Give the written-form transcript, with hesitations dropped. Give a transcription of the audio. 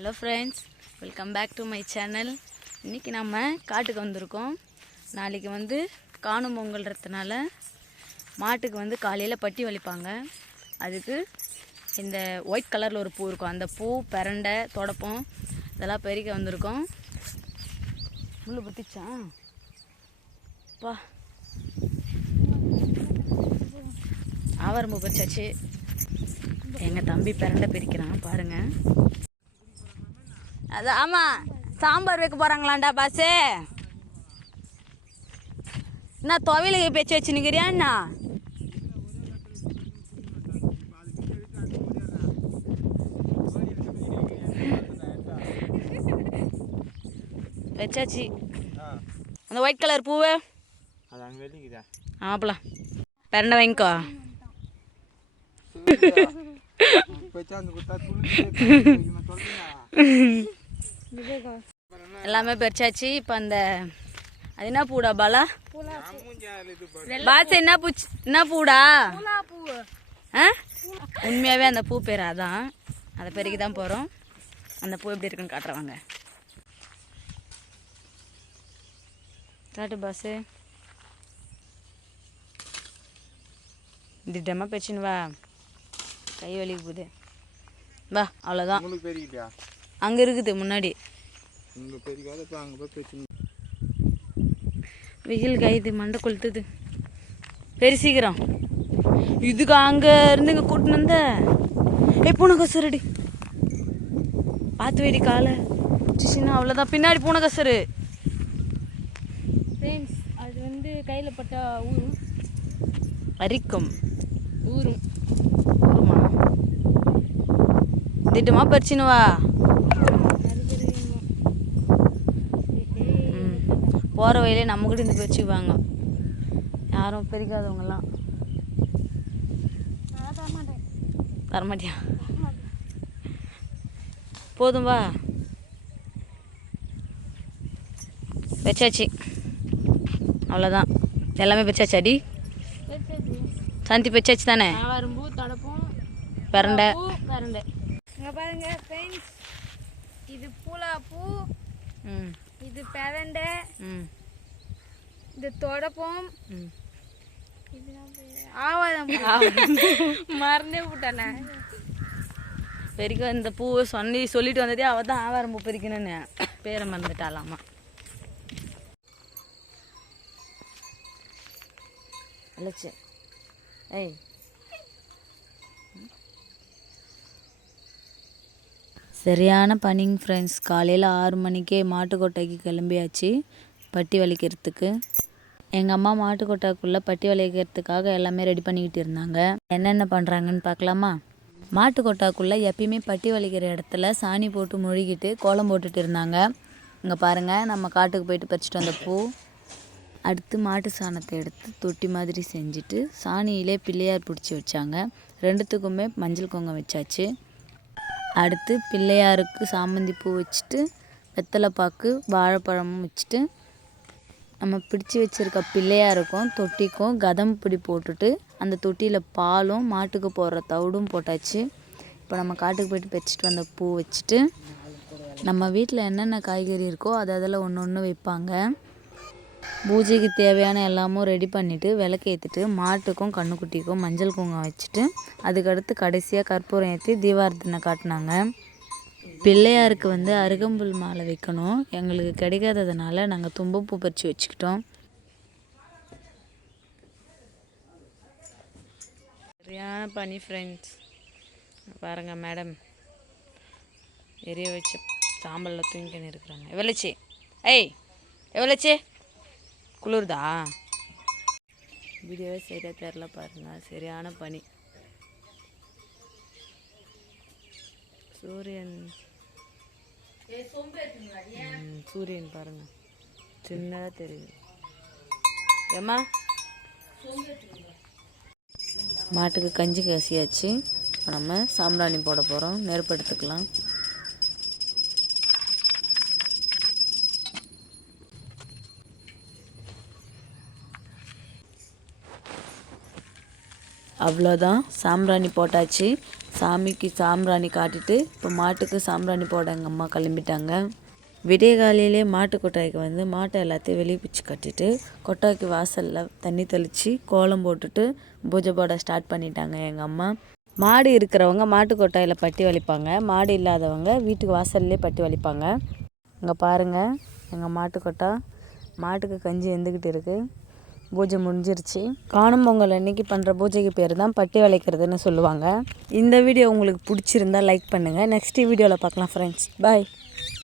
Hello friends, welcome back to my channel. இன்றைக்கி நம்ம காட்டுக்கு வந்திருக்கோம். நாளைக்கு காணும் பொங்கல்ன்றதுனால மாட்டுக்கு காலையில் பட்டி வலிப்பாங்க. அதுக்கு இந்த ஒயிட் கலரில் ஒரு பூ இருக்கும், அந்த பூ, பிரண்டை, தொடப்பம் இதெல்லாம் பெருக்க வந்திருக்கோம். முள்ளு பத்திச்சா பா, ஆவாரம்பூ பறிச்சாச்சு. எங்கள் தம்பி பிரண்டை பிரிக்கிறான் பாருங்கள். அது ஆமாம், சாம்பார் வைக்க போகிறாங்களாண்டா பாசு. என்ன துவையலுக்கு பேச்சு வச்சு நிற்கிறியாண்ணா? வச்சாச்சு. அந்த ஒயிட் கலர் பூவு ஆப்பலாம் பிரண்டை வாங்கிக்கோ. எல்லாமே பறிச்சாச்சு. இப்போ அந்த அது என்ன பூடா பாலா? பாச என்ன பூடா? உண்மையாகவே அந்த பூ பேர் அதான். அதை பெருக்கி தான் போகிறோம். அந்த பூ எப்படி இருக்குன்னு காட்டுறவாங்க. காட்டு பாசு. திட்டமாக பேச்சுன்னு வா, கை வலிக்கு போகுது. வா, அவ்வளோதான். அங்கே இருக்குது முன்னாடி. வெயில் கைது, மண்டை கொளுத்துது. பெரிய சீக்கிரம் இதுக்கு அங்கே இருந்து இங்கே கூட்டின்னு வந்த பூனை கசருடி பார்த்து வெடி காலை சின்ன. அவ்வளோதான், பின்னாடி பூனை கசரு. அது கையில் பட்டா ஊரும் அரிக்கும். ஊருமா திட்டமா பறிச்சுன்னு வா. போகிற வயலே நம்ம கூட இந்த பறிச்சுக்குவாங்க. யாரும் பெருக்காதவங்கலாம் தரமாட்டியா? போதும் வா. வச்சாச்சு, அவ்வளோதான். எல்லாமே வச்சாச்சாடி. சந்தி வச்சாச்சு தானே? ஆவாரம்பூ, தொடப்பம், பிரண்டை. இங்கே பாருங்க ஃப்ரெண்ட்ஸ், இது பூலாப்பூ, இது பிரண்டை, இது தொடப்பம், இது ஆவாரம்பூ. மறந்தே விட்டானே பெருக்க. இந்த பூவை சொல்லிட்டு வந்ததே அவள் தான் ஆவாரம்பூ பெருக்கணுன்னு பேரை மறந்துட்டாலாமா. அழைச்சி ஏய், சரியான பனிங் ஃப்ரெண்ட்ஸ். காலையில் 6 மணிக்கே மாட்டுக்கொட்டைக்கு கிளம்பியாச்சு பட்டி வலிக்கிறதுக்கு. எங்கள் அம்மா மாட்டுக்கொட்டைக்குள்ளே பட்டி வலிக்கிறதுக்காக எல்லாமே ரெடி பண்ணிக்கிட்டு இருந்தாங்க. என்னென்ன பண்ணுறாங்கன்னு பார்க்கலாமா? மாட்டுக்கொட்டாக்குள்ளே எப்பயுமே பட்டி வலிக்கிற இடத்துல சாணி போட்டு முழுகிட்டு கோலம் போட்டுட்டு இருந்தாங்க. இங்கே பாருங்கள், நம்ம காட்டுக்கு போயிட்டு பறிச்சிட்டு வந்த பூ. அடுத்து மாட்டு சாணத்தை எடுத்து தொட்டி மாதிரி செஞ்சுட்டு சாணியிலே பிள்ளையார் பிடிச்சி வச்சாங்க. ரெண்டுத்துக்குமே மஞ்சள் குங்குமம் வச்சாச்சு. அடுத்து பிள்ளையாருக்கு சாமந்தி பூ வச்சுட்டு வெத்தலை பாக்கு வாழைப்பழமும் வச்சுட்டு நம்ம பிடிச்சி வச்சுருக்க பிள்ளையாருக்கும் தொட்டிக்கும் கதம் பிடி போட்டுட்டு அந்த தொட்டியில் பாலும் மாட்டுக்கு போடுற தவிடும் போட்டாச்சு. இப்போ நம்ம காட்டுக்கு போய்ட்டு பறிச்சிட்டு வந்த பூ வச்சுட்டு நம்ம வீட்டில் என்னென்ன காய்கறி இருக்கோ அதில் ஒன்று ஒன்று வைப்பாங்க. பூஜைக்கு தேவையான எல்லாமும் ரெடி பண்ணிவிட்டு விளக்கேற்றிட்டு மாட்டுக்கும் கண்ணுக்குட்டிக்கும் மஞ்சள் குங்குமம் வச்சுட்டு அதுக்கடுத்து கடைசியாக கற்பூரம் ஏற்றி தீபாரத்தனை காட்டினாங்க. பிள்ளையாருக்கு அருகம்புல் மாலை வைக்கணும். எங்களுக்கு கிடைக்காததுனால நாங்கள் தும்பப்பூ பறித்து வச்சுக்கிட்டோம். சரியான பனி ஃப்ரெண்ட்ஸ். பாருங்க மேடம் எரிய வச்சு சாம்பலில் தூங்கின்னு இருக்கிறாங்க. எவ்வளோச்சி? எவ்வளோச்சி? குளிர்தா? வீடியோவே சரியாக தெரில பாருங்க. சரியான பனி. சூரியன் பாருங்க சின்னதாக தெரியுது. ஏம்மா மாட்டுக்கு கஞ்சி காசியாச்சு. இப்போ நம்ம சாம்பிராணி போட போகிறோம். நெருப்பு எடுத்துக்கலாம். அவ்வளோதான், சாம்பிராணி போட்டாச்சு. சாமிக்கு சாம்பிராணி காட்டிட்டு இப்போ மாட்டுக்கு சாம்பிராணி போட எங்கள் அம்மா கிளம்பிட்டாங்க. விடிய காலையிலே மாட்டு கொட்டாய்க்கு வந்து மாட்டை எல்லாத்தையும் வெளியே பிடிச்சி கட்டிட்டு கொட்டாய்க்கு வாசலில் தண்ணி தெளித்து கோலம் போட்டுட்டு பூஜை போட ஸ்டார்ட் பண்ணிட்டாங்க எங்கள் அம்மா. மாடு இருக்கிறவங்க மாட்டு கொட்டாயில் பட்டி வலிப்பாங்க, மாடு இல்லாதவங்க வீட்டுக்கு வாசல்லே பட்டி வலிப்பாங்க. இங்கே பாருங்கள் எங்கள் மாட்டு கொட்டா, மாட்டுக்கு கஞ்சி எந்துக்கிட்டு இருக்குது. பூஜை முடிஞ்சிருச்சு. காணும் பொங்கல் அன்றைக்கி பண்ணுற பூஜைக்கு பேர் தான் பட்டி வளைக்கிறதுன்னு சொல்லுவாங்க. இந்த வீடியோ உங்களுக்கு பிடிச்சிருந்தா லைக் பண்ணுங்கள். நெக்ஸ்ட் வீடியோவில் பார்க்கலாம் ஃப்ரெண்ட்ஸ். பாய்.